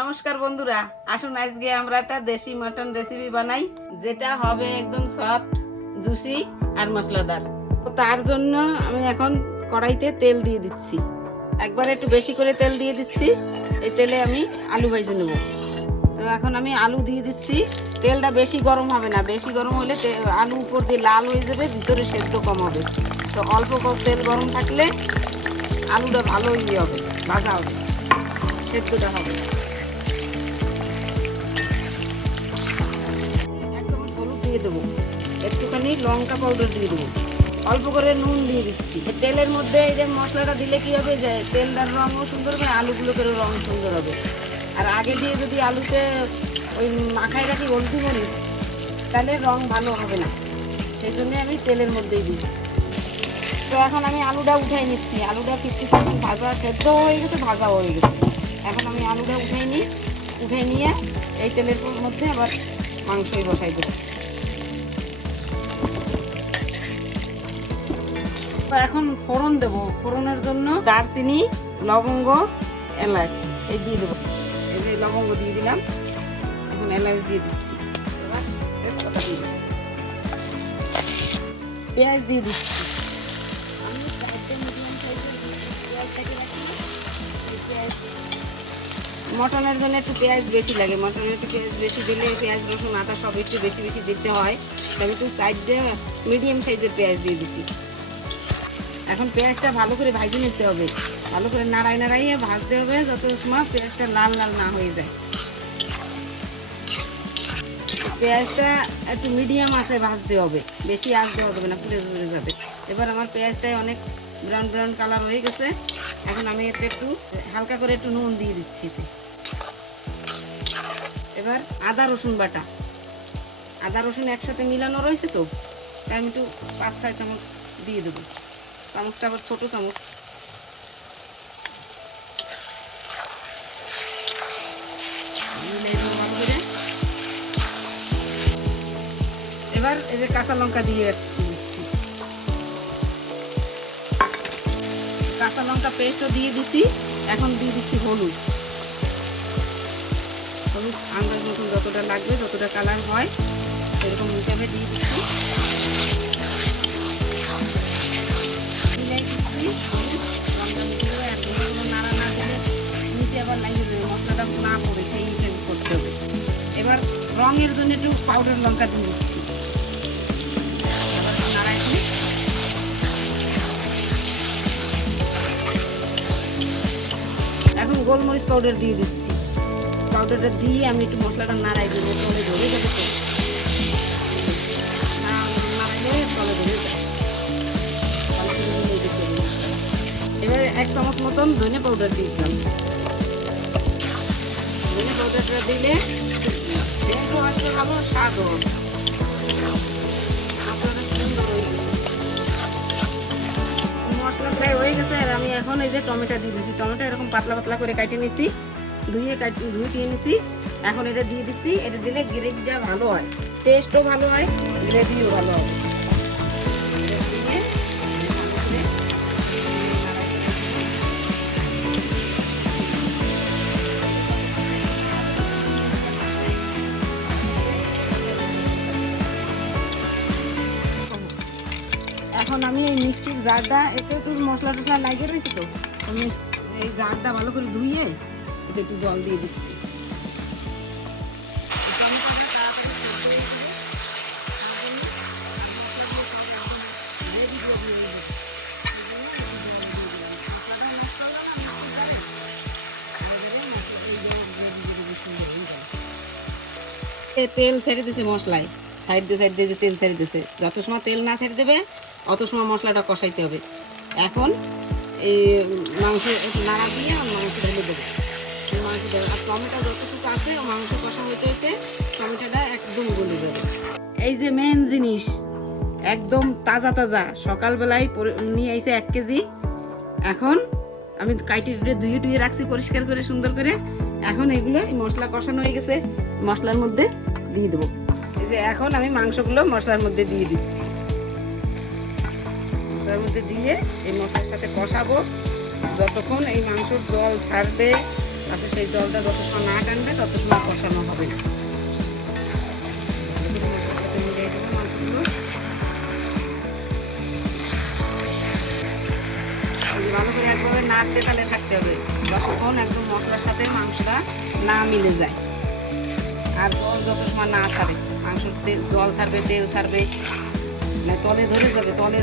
নমস্কার বন্ধুরা, আসুন আজকে আমরা একটা দেশি মটন রেসিপি বানাই, যেটা হবে একদম সফট জুসি আর মশলাদার। তার জন্য আমি এখন কড়াইতে তেল দিয়ে দিচ্ছি। একবার একটু বেশি করে তেল দিয়ে দিচ্ছি, এই তেলে আমি আলু ভেজে নেব। তো এখন আমি আলু দিয়ে দিচ্ছি। তেলটা বেশি গরম হবে না, বেশি গরম হলে আলু উপর দিয়ে লাল হয়ে যাবে, ভিতরে সেদ্ধ কম হবে। তো অল্প কম তেল গরম থাকলে আলুটা ভালো ইয়ে হবে, ভাজা হবে, সেদ্ধটা হবে। দেবো। একটুখানি লঙ্কা পাউডার দিয়ে দেবো। অল্প করে নুন দিয়ে দিচ্ছি। তেলের মধ্যে এই যে মশলাটা দিলে কী হবে যে তেলটার রঙও সুন্দর হবে আলুগুলো করে রং সুন্দর হবে। আর আগে দিয়ে যদি আলুতে ওই মাখায় রাখি হলদি মরিচ, তাহলে রং ভালো হবে না। সেই জন্যে আমি তেলের মধ্যেই দিচ্ছি। তো এখন আমি আলুটা উঠাই নিচ্ছি। আলুটা ফিফটি পার্সেন্ট ভাজা সেদ্ধ হয়ে গেছে ভাজাও হয়ে গেছে। এখন আমি আলুটা উঠাই নিই উঠে নিয়ে এই তেলের মধ্যে আবার মাংসই বসাই দেবো। এখন ফোড়ন দেবো। ফোড়নের জন্য দারচিনি, লবঙ্গ, এলাচ। এই দিয়ে দেবো। এই যে লবঙ্গ দিয়ে দিলাম। এখন এলাচ দিয়ে দিচ্ছি। পেঁয়াজ দিয়ে দিচ্ছি। মটনের জন্য একটু পেঁয়াজ বেশি লাগে। মটনের একটু পেঁয়াজ বেশি দিলে পেঁয়াজ, রসুন, আদা সব একটু বেশি বেশি দিতে হয়। আমি একটু চারটে মিডিয়াম সাইজের পেঁয়াজ দিয়ে দিছি। এখন পেঁয়াজটা ভালো করে ভাজে নিতে হবে। ভালো করে নাড়াই নাড়াইয়ে ভাজতে হবে যত সময় পেঁয়াজটা লাল লাল না হয়ে যায়। পেঁয়াজটা একটু মিডিয়াম আছে ভাজতে হবে। বেশি দেওয়া হবে না পুড়ে পুড়ে যাবে। এবার আমার পেঁয়াজটাই অনেক ব্রাউন ব্রাউন কালার হয়ে গেছে। এখন আমি এতে একটু হালকা করে একটু নুন দিয়ে দিচ্ছি এতে। এবার আদা, রসুন বাটা। আদা, রসুন একসাথে মিলানো রয়েছে তো? তাই আমি একটু পাঁচ, ছয় চামচ দিয়ে দেবো। চামচটা আবার ছোটো চামচ। এবার এই যে কাঁচা লঙ্কা দিয়ে দিচ্ছি। কাঁচা লঙ্কা পেস্টও দিয়ে দিছি, এখন দিয়ে দিচ্ছি হলুদ। হলুদ আন্দাজ মতন যতটা লাগবে, যতটা কালার হয়, সেরকম হিসাবে দিয়ে দিচ্ছি। দিলে আবার লাগিয়ে মশলাটা না পড়ে সেই করতে হবে এবার রঙের জন্য একটু পাউডার লঙ্কা দিয়ে দিচ্ছি। এখন গোলমরিচ পাউডার দিয়ে দিচ্ছি। পাউডারটা দিয়ে আমি একটু মশলাটা নাড়াই দেবো তলে ধরে যাবে এক চামচ মতন ধনে পাউডার দিয়ে দিলাম ধনে পাউডারটা দিলে সেন্টও আসবে ভালো হয়ে গেছে। মশলা প্রায় হয়ে গেছে আর আমি এখন এই যে টমেটো দিয়ে দিচ্ছি টমেটো এরকম পাতলা পাতলা করে কাটে নিছি ধুয়ে ধুয়ে নিছি এখন এটা দিয়ে দিচ্ছি এটা দিলে গ্রেভিটা ভালো হয় টেস্টও ভালো হয়, গ্রেভিও ভালো হবে। আমি এই মিক্সির জারটা এতে একটু মশলা টসলা লাগিয়ে রয়েছে তো? আমি এই জারটা ভালো করে ধুয়ে এতে একটু জল দিয়ে দিচ্ছি। তেল ছেড়ে দিছে মশলায়। সাইড দিয়ে সাইড দিয়ে যে তেল ছেড়ে দিছে। যত সময় তেল না ছেড়ে দেবে অত সময় মশলাটা কষাইতে হবে। এখন এই মাংস একটু নাড়া দিয়ে মাংস ঢেলে দেবো। মাংস দেবো আর টমেটো যতটুকু আছে মাংস কষা হইতে হইতে টমেটোটা একদম গলে যাবে। এই যে মেন জিনিস, একদম তাজা তাজা। সকালবেলায় নিয়ে আইছে এক কেজি। এখন আমি কাইটি টুটে ধুয়ে টুয়ে রাখছি পরিষ্কার করে, সুন্দর করে। এখন এগুলো মশলা কষানো হয়ে গেছে। মশলার মধ্যে দিয়ে দেবো। এই যে এখন আমি মাংসগুলো মশলার মধ্যে দিয়ে দিচ্ছি। মশলার মধ্যে দিয়ে এই মশলার সাথে কষাবো। যতক্ষণ এই মাংসর জল ছাড়বে তাতে সেই জলটা যত সময় না টানবে, তত সময় কষানো হবে। একভাবে থাকতে হবে। যতক্ষণ একদম মশলার সাথে মাংসটা না মিলে যায়। আর জল যত সময় না ছাড়ে মাংস তেল জল ছাড়বে, তেল ছাড়বে না, তলে ধরে যাবে, তলে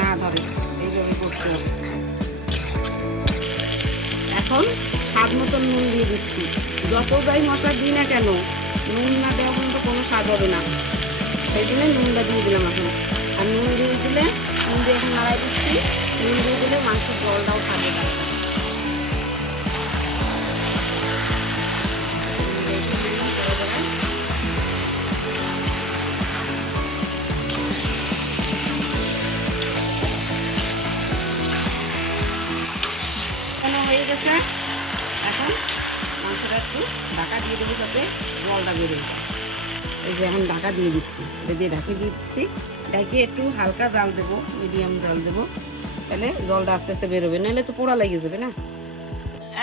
না ধরে। এইভাবে করতে হবে। এখন স্বাদ মতো নুন দিয়ে দিচ্ছি। যত যাই মশলা দিই না কেন, নুন না দেওয়া পর্যন্ত কোনো স্বাদ হবে না। সেই জন্য নুনটা দিয়ে দিলাম এখন। আর নুন দিয়ে দিলে, নুন দিয়ে এখন নাড়াই দিচ্ছি। নুন দিয়ে দিলে মাংসের জলটাও খাবে গেছে। এখন মাংসটা একটু ঢাকা দিয়ে দেবো যাতে জলটা বেরোয় যায়। এই যে এখন ঢাকা দিয়ে দিচ্ছি। এটা দিয়ে ঢাকে দিয়ে দিচ্ছি। ঢাকে একটু হালকা জাল দেবো, মিডিয়াম জাল দেবো। তাহলে জলটা আস্তে আস্তে বেরোবে। নাহলে তো পোড়া লেগে যাবে না।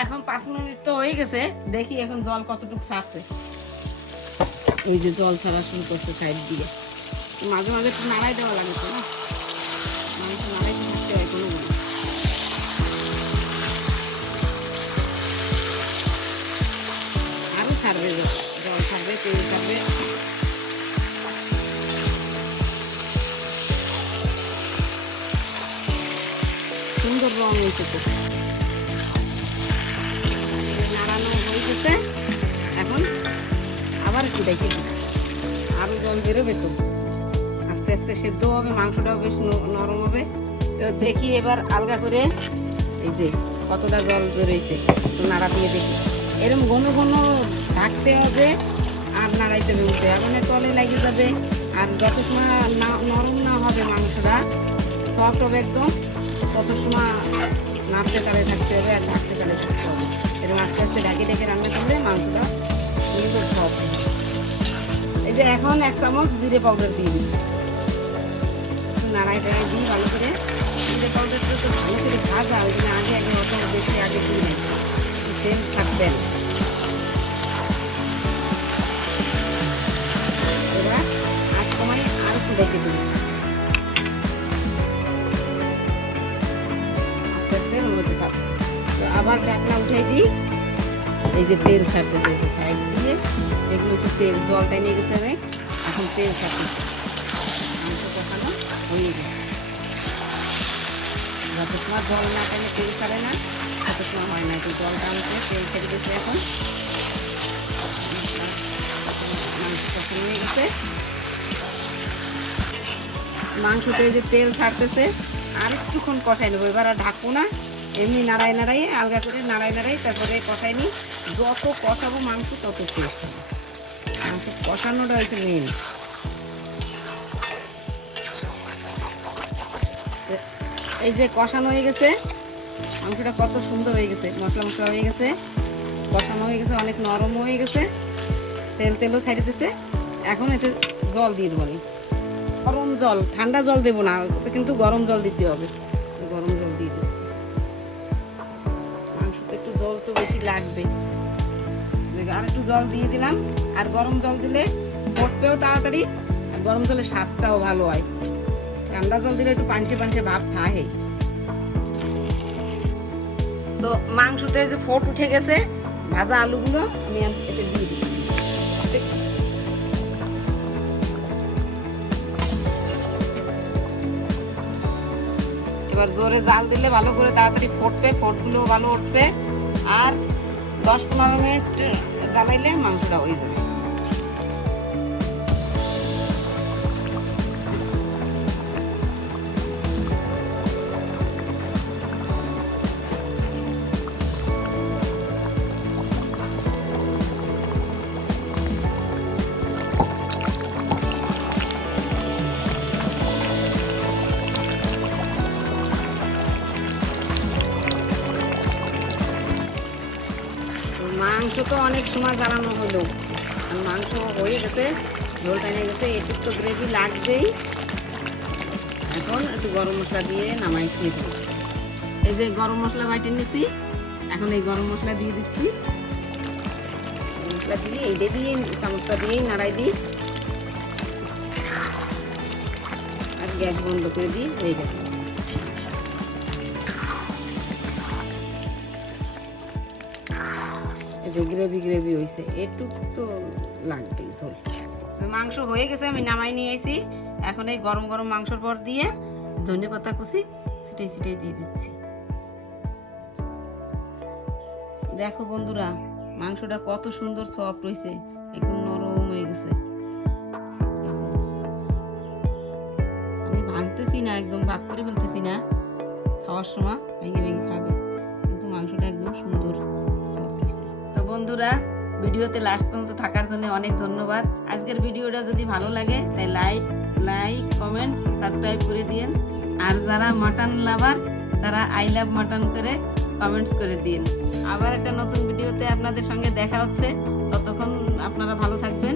এখন পাঁচ মিনিট তো হয়ে গেছে। দেখি এখন জল কতটুকু ছাড়ছে। ওই যে জল ছাড়া শুরু করছে সাইড দিয়ে। মাঝে মাঝে একটু নাড়াই দেওয়া লাগে তো না? ছাড়বে জল ছাড়বে তেল ছাড়বে সুন্দর রং হয়েছে তো। নাড়ানো হয়ে গেছে এখন আবার একটু দেখে। আরও জল বেরোবে তো। আস্তে আস্তে সেদ্ধ হবে, মাংসটাও বেশ নরম হবে। তো দেখি এবার আলগা করে এই যে কতটা জল বেরোইছে। তো নাড়া দিয়ে দেখি। এরকম ঘন ঘন ঢাকতে হবে, আর নাড়াইতে হবে উঠে। আগুনের তলে লেগে যাবে। আর যত সময় নরম না হবে মাংসটা সফট হবে একদম, তত সময় নাড়তে তালে থাকতে হবে আর ঢাকতে তালে থাকতে হবে। এরকম আস্তে আস্তে ঢাকে ঢেকে রান্না করলে মাংসটা সুন্দর সফট হবে। এই যে এখন এক চামচ জিরে পাউডার দিয়ে দিচ্ছি। নাড়াই টাড়াই দিই ভালো করে জিরে পাউডারটা তো ভালো করে ভাজা ওই জন্য আগে একদম অত বেশি আগে নাই সেম থাকবে না। এবার আজ সময় আর একটু ডেকে দিই আস্তে আস্তে থাকবে তো আবার ঢাকনা উঠাই দিই এই যে তেল ছাড়তেছে যে সাইড দিয়ে এগুলো হচ্ছে তেল জলটাই নিয়ে গেছে অনেক এখন তেল ছাড়তেছে মাংস কষানো হয়ে গেছে যত সময় জল না টানে তেল ছাড়ে না তত সময় হয় না একটু জল টানছে তেল ছেড়ে গেছে এখন মাংস কষানো হয়ে গেছে। মাংসতে যে তেল ছাড়তেছে, আর একটুক্ষণ কষাই নেব। এবার আর ঢাকবো না, এমনি নাড়াই নাড়াই, আলগা করে নাড়াই নাড়াই, তারপরে কষাই নিই। যত কষাবো মাংস, তত টেস্ট হবে। মাংস কষানোটা হচ্ছে মেন এই যে কষানো হয়ে গেছে, মাংসটা কত সুন্দর হয়ে গেছে মশলা মশলা হয়ে গেছে, কষানো হয়ে গেছে, অনেক নরম হয়ে গেছে। তেল তেলও ছাড়িতেছে এখন এতে জল দিয়ে দেবো গরম জল, ঠান্ডা জল দেবো না কিন্তু গরম জল দিতে হবে। গরম জল দিয়ে দিচ্ছি। মাংসতে একটু জল তো বেশি লাগবে। আর একটু জল দিয়ে দিলাম। আর গরম জল দিলে ফুটবেও তাড়াতাড়ি, আর গরম জলের স্বাদটাও ভালো হয়। ঠান্ডা জল দিলে একটু পাঞ্চে পাঞ্চে ভাব থাকে। তো মাংসতে যে ফোট উঠে গেছে, ভাজা আলুগুলো আমি এতে দিয়ে দিচ্ছি। এবার জোরে জাল দিলে ভালো করে তাড়াতাড়ি ফটবে, ফোটগুলো ভালো উঠবে। আর দশ পনেরো মিনিট জ্বালাইলে মাংসটা হয়ে যাবে। মাংস তো অনেক সময় জ্বালানো হলো। মাংস হয়ে গেছে, ঝোলটা নিয়ে গেছে, একটু তো গ্রেভি লাগবেই। এখন একটু গরম মশলা দিয়ে নামাই খেয়ে দেবো এই যে গরম মশলা বাইটে নিছি, এখন এই গরম মশলা দিয়ে দিচ্ছি। মশলা দিয়ে এইটা দিয়ে, চামচটা দিয়েই নাড়াই দিই। আর গ্যাস বন্ধ করে দিই, হয়ে গেছে। যে গ্রেভি গ্রেভি হয়েছে এটুক তো লাগবেই ঝোল মাংস হয়ে গেছে, আমি নামাই নিয়ে আইছি। এখন এই গরম গরম মাংসর পর দিয়ে ধনে পাতা কুচি ছিটাই ছিটাই দিয়ে দিচ্ছি। দেখো বন্ধুরা, মাংসটা কত সুন্দর সফট হয়েছে একদম নরম হয়ে গেছে। আমি ভাঙতেছি না, একদম ভাগ করে ফেলতেছি না। খাওয়ার সময় ভেঙে ভেঙে খাবে, কিন্তু মাংসটা একদম সুন্দর। বন্ধুরা, ভিডিওতে লাস্ট পর্যন্ত থাকার জন্য অনেক ধন্যবাদ। আজকের ভিডিওটা যদি ভালো লাগে, তাই লাইক লাইক কমেন্ট সাবস্ক্রাইব করে দিন আর যারা মাটন লাভার তারা আই লাভ মাটন করে কমেন্টস করে দিন আবার একটা নতুন ভিডিওতে আপনাদের সঙ্গে দেখা হচ্ছে। ততক্ষণ আপনারা ভালো থাকবেন।